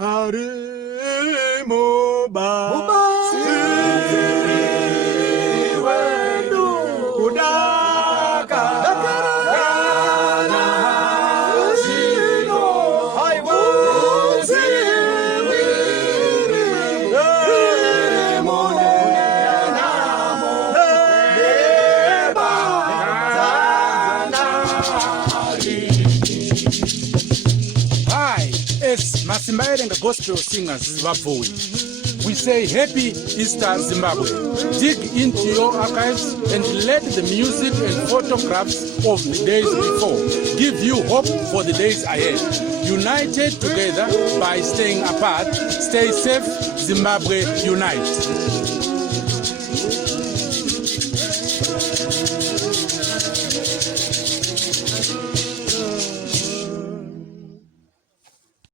Mwari Mubatsiri wedu kudakara zino As Masimba Edenga gospel singers Vabvuwi, we say Happy Easter Zimbabwe. Dig into your archives and let the music and photographs of the days before give you hope for the days ahead. United together by staying apart, stay safe, Zimbabwe unite.